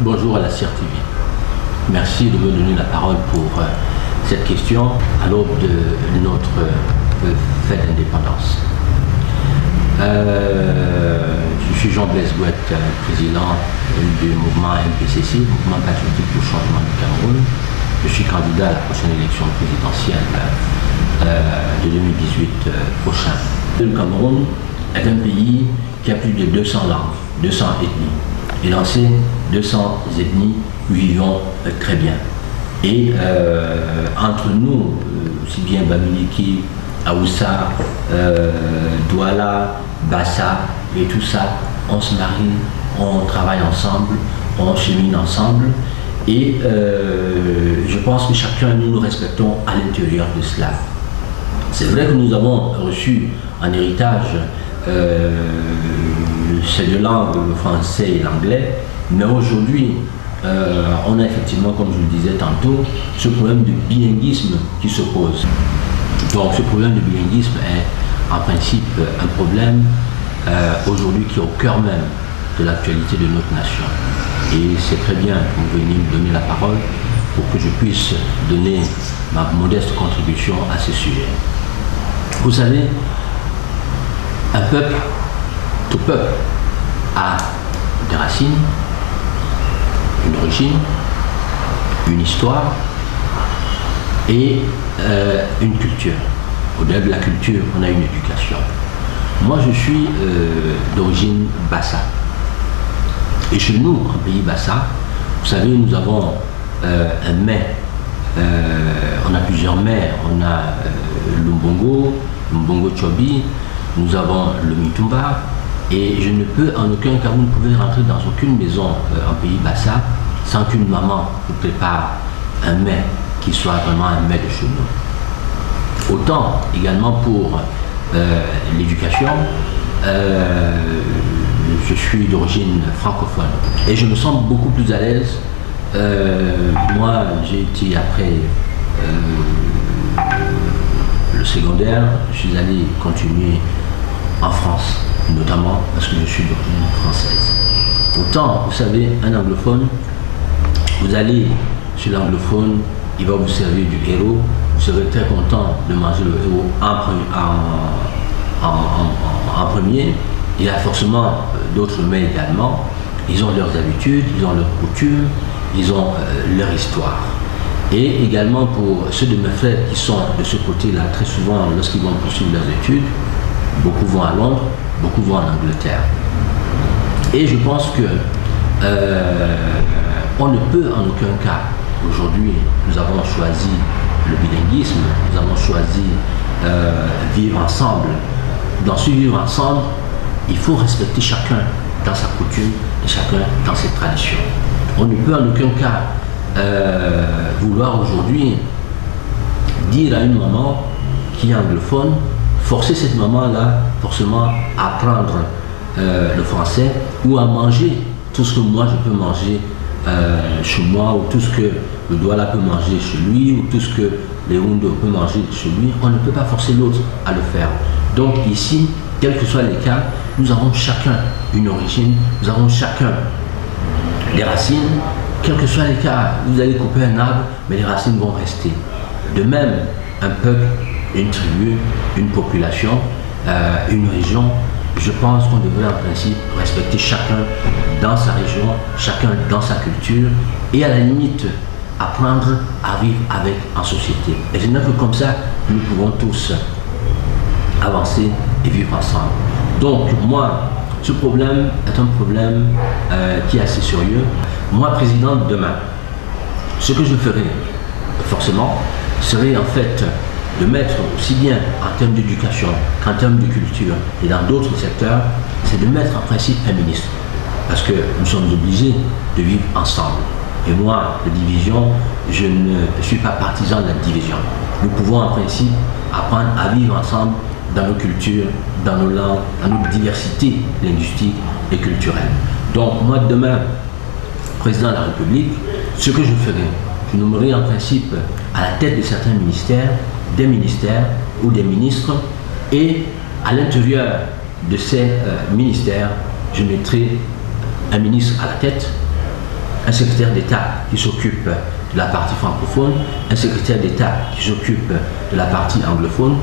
Bonjour à la CRTV. Merci de me donner la parole pour cette question à l'aube de notre fête d'indépendance. Je suis Jean-Blaise Gouette, président du mouvement MPCC, Mouvement Patriotique pour le Changement du Cameroun. Je suis candidat à la prochaine élection présidentielle de 2018 prochain. Le Cameroun est un pays qui a plus de 200 langues, 200 ethnies. Et dans ces 200 ethnies, nous vivons très bien. Et entre nous, aussi bien Bamileke, Aoussa, Douala, Bassa et tout ça, on se marie, on travaille ensemble, on chemine ensemble. Et je pense que chacun nous nous respectons à l'intérieur de cela. C'est vrai que nous avons reçu en héritage ces deux langues, le français et l'anglais, mais aujourd'hui, on a effectivement, comme je le disais tantôt, ce problème de bilinguisme qui se pose. Donc ce problème de bilinguisme est en principe un problème aujourd'hui qui est au cœur même de l'actualité de notre nation. Et c'est très bien que vous veniez me donner la parole pour que je puisse donner ma modeste contribution à ce sujet. Vous savez, un peuple, tout peuple, a des racines, une origine, une histoire et une culture. Au-delà de la culture, on a une éducation. Moi, je suis d'origine Bassa. Et chez nous, en pays Bassa, vous savez, nous avons un mets. On a plusieurs mets. On a le Mbongo Chobi, nous avons le Mitumba. Et je ne peux en aucun cas, vous ne pouvez rentrer dans aucune maison en pays Bassa sans qu'une maman vous prépare un mets qui soit vraiment un mets de chez nous. Autant également pour l'éducation, je suis d'origine francophone et je me sens beaucoup plus à l'aise. Moi, j'ai été après le secondaire, je suis allé continuer en France, notamment parce que je suis d'origine française. Autant, vous savez, un anglophone, vous allez chez l'anglophone, il va vous servir du héros, vous serez très content de manger le héros en premier. Il y a forcément d'autres mets également. Ils ont leurs habitudes, ils ont leurs coutumes, ils ont leur histoire. Et également pour ceux de mes frères qui sont de ce côté-là, très souvent, lorsqu'ils vont poursuivre leurs études, beaucoup vont à Londres, beaucoup vont en Angleterre. Et je pense que on ne peut en aucun cas, aujourd'hui, nous avons choisi le bilinguisme, nous avons choisi vivre ensemble. Dans ce vivre ensemble, il faut respecter chacun dans sa coutume et chacun dans ses traditions. On ne peut en aucun cas vouloir aujourd'hui dire à une maman qui est anglophone, forcer cette maman-là forcément à apprendre le français ou à manger tout ce que moi je peux manger chez moi, ou tout ce que le Douala peut manger chez lui, ou tout ce que les Hundo peut manger chez lui. On ne peut pas forcer l'autre à le faire. Donc ici, quels que soient les cas, nous avons chacun une origine, nous avons chacun des racines. Quels que soient les cas, vous allez couper un arbre, mais les racines vont rester. De même, un peuple, une tribu, une population, une région, je pense qu'on devrait en principe respecter chacun dans sa région, chacun dans sa culture, et à la limite apprendre à vivre avec en société. Et c'est que comme ça, nous pouvons tous avancer et vivre ensemble. Donc moi, ce problème est un problème qui est assez sérieux. Moi, président, demain, ce que je ferai, forcément, serait en fait de mettre aussi bien en termes d'éducation qu'en termes de culture et dans d'autres secteurs, c'est de mettre en principe un ministre. Parce que nous sommes obligés de vivre ensemble. Et moi, la division, je ne suis pas partisan de la division. Nous pouvons en principe apprendre à vivre ensemble dans nos cultures, dans nos langues, dans notre diversité linguistique et culturelle. Donc moi, demain, président de la République, ce que je ferai, je nommerai en principe à la tête de certains ministères, des ministères ou des ministres, et à l'intérieur de ces ministères, je mettrai un ministre à la tête, un secrétaire d'État qui s'occupe de la partie francophone, un secrétaire d'État qui s'occupe de la partie anglophone,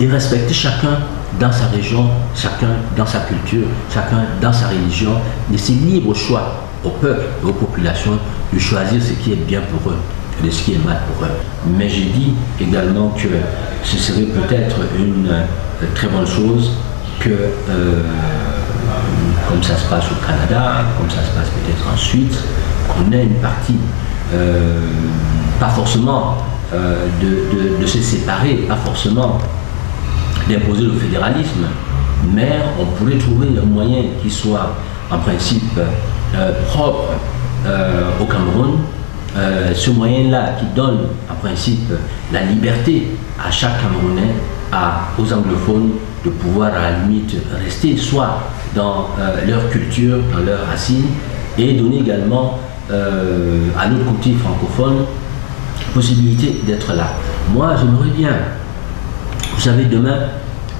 et respecter chacun dans sa région, chacun dans sa culture, chacun dans sa religion, laisser libre choix au peuple et aux populations de choisir ce qui est bien pour eux et de ce qui est mal pour eux. Mais j'ai dit également que ce serait peut-être une très bonne chose que, comme ça se passe au Canada, comme ça se passe peut-être en Suisse, qu'on ait une partie, pas forcément de se séparer, pas forcément d'imposer le fédéralisme, mais on pourrait trouver un moyen qui soit en principe propre au Cameroun, ce moyen-là qui donne en principe la liberté à chaque Camerounais, aux anglophones, de pouvoir à la limite rester soit dans leur culture, dans leurs racines, et donner également à l'autre côté francophone possibilité d'être là. Moi, j'aimerais bien, vous savez, demain,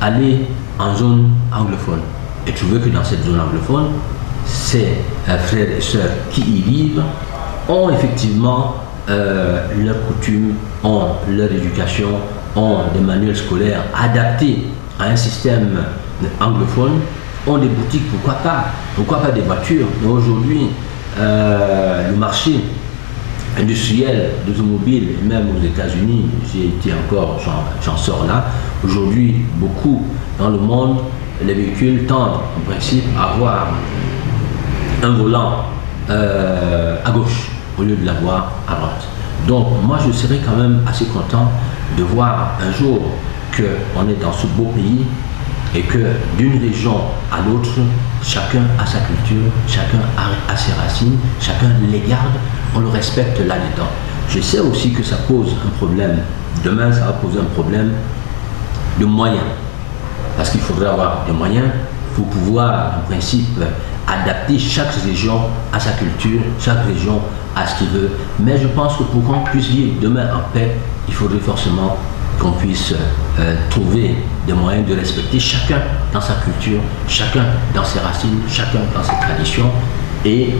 aller en zone anglophone et trouver que dans cette zone anglophone, ces frères et sœurs qui y vivent ont effectivement leurs coutumes, ont leur éducation, ont des manuels scolaires adaptés à un système anglophone, ont des boutiques, pourquoi pas des voitures. Mais aujourd'hui, le marché industriel d'automobile, même aux États-Unis, j'ai été encore, j'en sors là. Aujourd'hui, beaucoup dans le monde, les véhicules tendent en principe à avoir un volant à gauche au lieu de l'avoir à droite. Donc moi je serais quand même assez content de voir un jour qu'on est dans ce beau pays et que d'une région à l'autre, chacun a sa culture, chacun a ses racines, chacun les garde, on le respecte là-dedans. Je sais aussi que ça pose un problème, demain ça va poser un problème de moyens, parce qu'il faudrait avoir des moyens pour pouvoir en principe adapter chaque région à sa culture, chaque région à ce qu'il veut. Mais je pense que pour qu'on puisse vivre demain en paix, il faudrait forcément qu'on puisse trouver des moyens de respecter chacun dans sa culture, chacun dans ses racines, chacun dans ses traditions. Et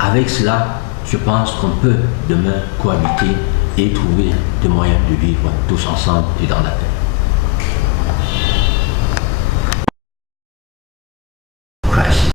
avec cela, je pense qu'on peut demain cohabiter et trouver des moyens de vivre tous ensemble et dans la paix.